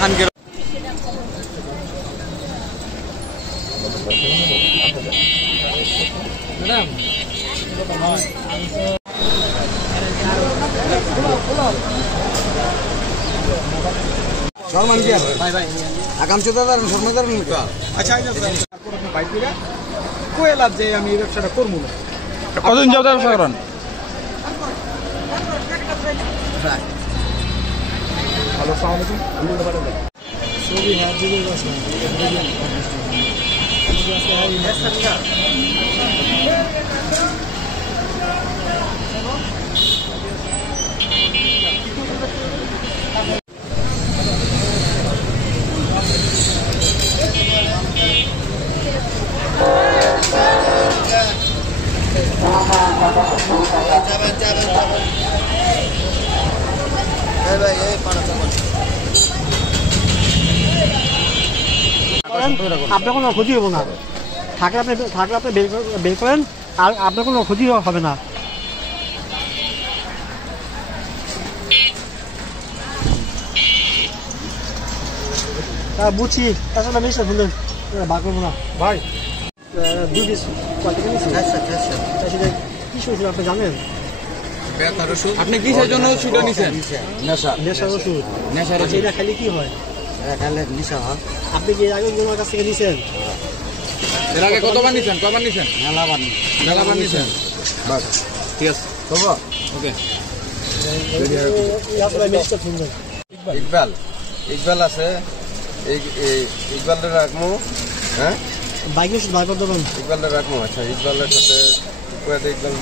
খান কে madam Salman kia, agam cuta dar, Salman dar ni. আচ্ছা Baikira, kue lab je ami ব্যবসাটা করব না। কতদিন যাও ব্যবসা করেন? হ্যালো, আসসালামু আলাইকুম। আমি বলতে পারবো। সবই হাজির আছে। আপনার কোনো ক্ষতি হবে না, থাকলে আপনি বের করেন, আর আপনার কোনো ক্ষতি হবে না। বুঝছি, তাছাড়া মিশে বললেন বার করবো না ভাই। 2 পিস কি শুনছিল আপনি জানেন? আপনি কিসের জন্য ওষুধটা নিছেন? নেশার ওষুধ। এটা খালি কি হয়? আপনি কি আগে ওনার কাছ থেকে নিছেন? এর আগে কতবার নিছেন? কয়বার নিছেন? মেলাবার নিছেন। বাস ঠিক আছে, ওকে। ইকবাল আছে, ইকবালের রাখবো। হ্যাঁ, বাইকের ওষুধ বার করে দেবেন। ইকবালের রাখবো। আচ্ছা, ইকবালের সাথে ইকবালের যে ইকবালের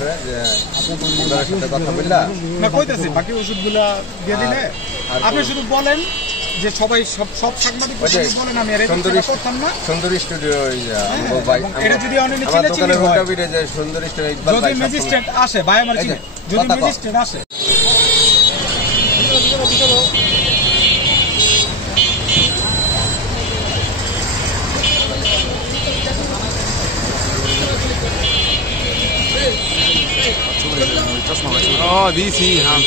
সাথে কথা বললা না কইতাছি, বাকি ওষুধগুলা দিয়ে দিলে আপনি শুধু বলেন যে সবাই সব সাংবাদিক বলেন আমি করতাম না। সুন্দরী স্টুডিও ভাই, এটা যদি অনলাইনে ছিল ছিল যে সুন্দরী স্টুডিও ইকবাল ভাই, যদি ম্যাজিস্ট্রেট আসে ভাই আমার চিনে, যদি ম্যাজিস্ট্রেট আসে দিছি। হ্যাঁ,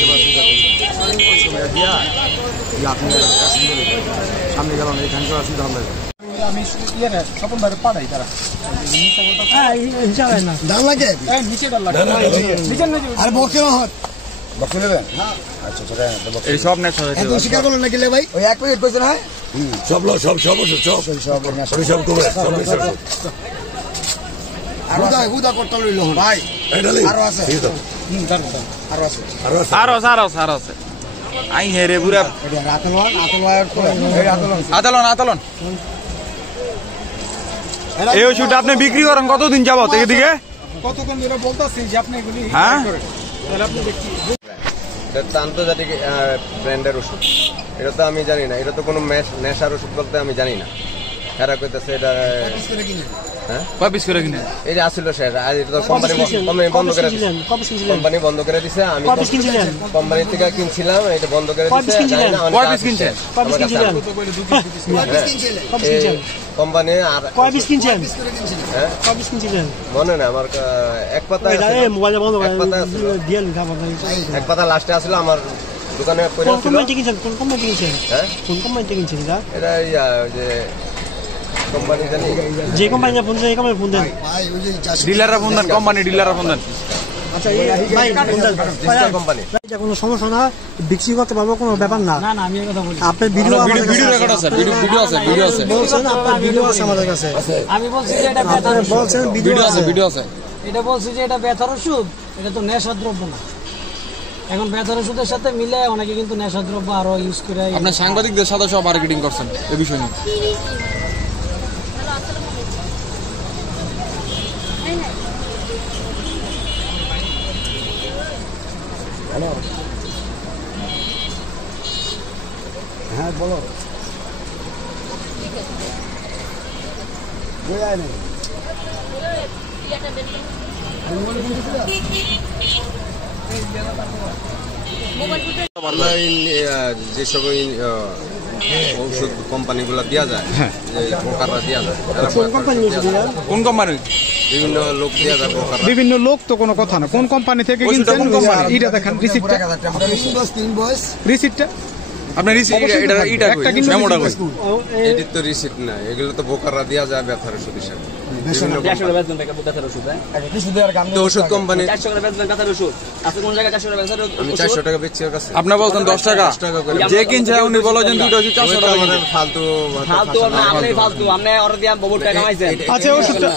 সামনে গেলাম এখানে অসুবিধা হবে। আমি স্বপন ভাই পাঠাই তারা দাম লাগে আর বক্সে বক্সে নেবেন। এই সব নেই একদম স্বীকার করলেন না গেলে ভাই ওই 1 প্যাকেট কইছেন হয় সব হুদা করতে লইল ভাই। আরো আছে আরো আছে আই হেরে পুরা আতলন। এই ওষুধটা আপনি বিক্রি করেন কতদিন যাবত? এদিকে কতক্ষণ ধরে বলতাছি যে আপনি এগুলি হ্যাঁ আন্তর্জাতিক ব্র্যান্ডের ওষুধ। এটা তো আমি জানি না, এটা তো কোনো নেশার ওষুধ বলতে আমি জানি না। এরা কইতেছে এটা কয় পিস করে কিনে এই যে আসছিল শেষ, আর এটা তো কোম্পানি বন্ধ করে দিছে। আমি কোম্পানি থেকে কিনছিলাম, এটা বন্ধ করে দিছে। কোম্পানি আর মনে না আমার, এক পাতা লাস্টে আসলো আমার দোকানে। এটা যে কোম্পানি জানি, যে কোম্পানি ফোন দেন, এই কোম্পানি ফোন দেন, ডিলাররা ফোন দেন, কোম্পানি ডিলাররা ফোন দেন। আচ্ছা ভাই কোম্পানি এটা কোনো সমস্যা না, বিক্রি করতে পারবো, কোনো ব্যাপার না। না আমি এই কথা বলি, আপনার ভিডিও রেকর্ড আছে, ভিডিও আছে বলছেন, আপনার ভিডিও আছে আমাদের কাছে। আমি বলছি যে এটা ব্যথার ওষুধ, বলছেন ভিডিও আছে। এটা বলছি যে এটা ব্যথার ওষুধ, এটা তো নেশাদ্রব্য না। এখন ব্যথার ওষুধের সাথে মিলে অনেকে কিন্তু নেশাদ্রব্য আরো ইউজ করে। আপনার সাংবাদিকদের সাথে সব মার্কেটিং করছেন এই বিষয় নিয়ে। হ্যাঁ বলো। যেসব ঔষধ কোম্পানিগুলো দেওয়া যায়, যে ব্রোকাররা দেওয়া যায়, কোন কোম্পানি কোন কোম্পানি? বিভিন্ন লোক দেওয়া যায় ব্রোকাররা। বিভিন্ন লোক তো কোনো কথা না, কোন কোম্পানি থেকে কিনছেন? এটা দেখেন রিসিপ্টটা, রিসিপ্টটা আপনার একটা কিন্তু মেমোটা কই? এটির তো রিসিপ্ট নাই, এগুলো তো ব্রোকাররা দেওয়া যায় ব্যথার ওষুধ হিসাবে। তো ওষুধ কোম্পানি আমি 400 টাকা বেচছি ওর কাছে। আপনি বলছেন 10 টাকা, 10 টাকা করে। যে কিনছে উনি বলেছেন দুটো ওষুধ 400 টাকা কিনছে। ফালতু আচ্ছা ওষুধটা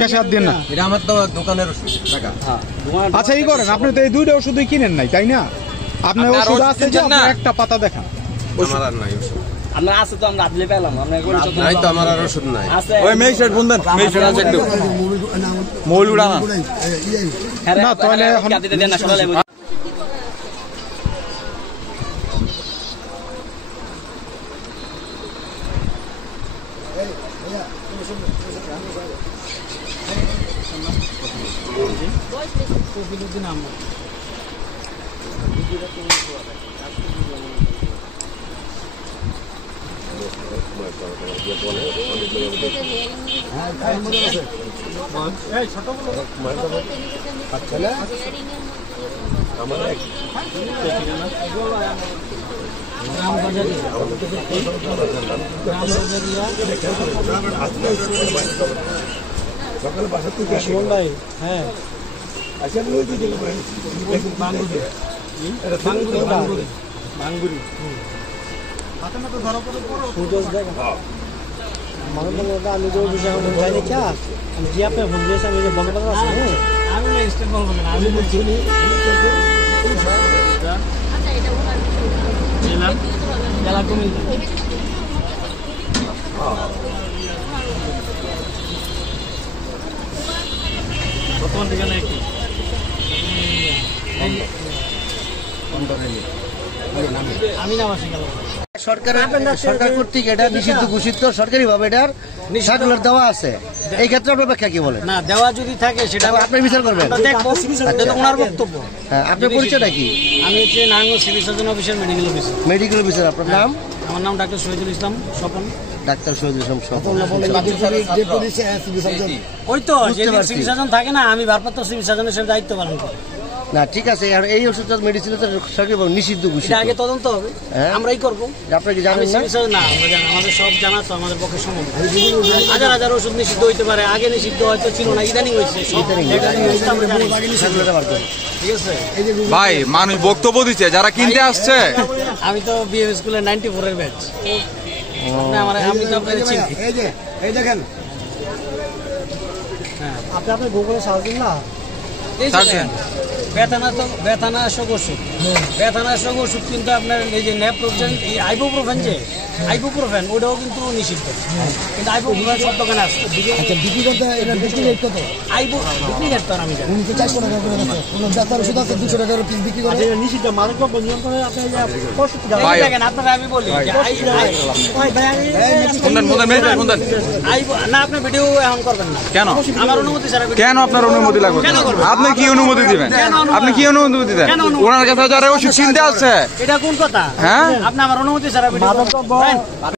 ক্যাশে হাত দিন না। এটা আমার তো দোকানের ওষুধ টাকা। আচ্ছা এই করেন, আপনি তো এই দুইটা ওষুধই কিনেন নাই তাই না? আপনার আপনার ওষুধ ওষুধ আছে যে কিনছেন না? আপনার একটা পাতা দেখান। আমার আর নাই ওষুধ। আপনার আছে তো আমরা আদলে পেলাম, আপনার নাই তো আমার আর ওষুধ নাই। আছে ওই মেইশার্ট বন্ধন, মেইশার্ট আছে একটু মৌল উড়ানা। না তাহলে এখন দেন না সকালে হ্যাঁ আমি তো বিষয় যাইনি চা আমি যে আপনার ফোন দিয়েছি আমি যে বন্ধ করা আছে হ্যাঁ আমি না স্টেপ বলবো না, আমি বলছি জেলা কুমিল্লা। বর্তমান ঠিকানা একটি আমি নাম আসি গেল সরকার কর্তৃক এটা নিষিদ্ধ ঘোষিত, সরকারি ভাবে এটার সার্কুলার দেওয়া আছে। এই ক্ষেত্রে আপনার ব্যাখ্যা কি বলেন? না দেওয়া যদি থাকে সেটা আপনি বিচার করবেন। আমরা দেখবো, এটা তো ওনার বক্তব্য। হ্যাঁ, আপনার পরিচয়টা কি? আমি হচ্ছে নারায়ণগঞ্জ সিভিল সার্জন অফিসের মেডিকেল অফিসার। মেডিকেল অফিসার, আপনার নাম? আমার নাম ডাক্তার শহীদুল ইসলাম স্বপন। ডাক্তার শহীদুল ইসলাম স্বপন। ওই তো বুঝতে যেদিন পারছি। সিভিল সার্জন থাকে না, আমি ভারপ্রাপ্ত সিভিল সার্জনের হিসেবে দায়িত্ব পালন করি। না ঠিক আছে, আর এই ওষুধটা মেডিসিন তো সরকারি ভাবে নিষিদ্ধ ঘোষিত। এটা আগে তদন্ত হবে, হ্যাঁ। আমরাই করবো। আপনি কি আমি জানেন না? সিভিল সার্জন না, আমরা জানি, আমাদের সব জানা তো আমাদের পক্ষে সম্ভব না। হাজার হাজার ওষুধ নিষিদ্ধ হইতে পারে, আগে নিষিদ্ধ হয়তো ছিল না, ইদানিং হয়েছে। সব ইদানিং এটা নিউজ তো আমরা জানি। সার্কুলারটা বার করুন। ঠিক আছে, ভাই মানুষ বক্তব্য দিচ্ছে, যারা কিনতে আসছে আমি তো বিএম স্কুলের 94 এর ব্যাচ। আমি তো আপনাদের চিনি। আপনি আপনার গুগলে সার্চ দিন না। এই যে দেখেন, ব্যথানাশক ওষুধ, ব্যথানাশক ওষুধ কিন্তু আপনার এই যে ন্যাপ্রোজেন, এই আইবুপ্রোফেন, যে আইবুপ্রোফেন ওটাও কিন্তু নিষিদ্ধ, কিন্তু আইবুপ্রোফেন সব দোকানে আছে। বিক্রি করতে এটা বিক্রি রেট কত? আইবু বিক্রি রেট তো আর আমি জানি। 400 টাকা করে আছে। কোন ডাক্তার ওষুধ আছে 200 টাকার পিস বিক্রি করে। আচ্ছা নিষিদ্ধ মাদক দ্রব্য নিয়ন্ত্রণে আপনি যে 65 টাকা। ভাই দেখেন আপনারা, আমি বলি যে না, আপনি ভিডিও এখন করবেন না। কেন? আমার অনুমতি ছাড়া ভিডিও কেন আপনার অনুমতি লাগবে? কেন করবেন? আপনি কি অনুমতি দিবেন? আপনি কি অনুমতি দেন? ওনার কাছে যারা ওষুধ কিনতে আসছে, এটা কোন কথা? হ্যাঁ আপনি আমার অনুমতি ছাড়া ভিডিও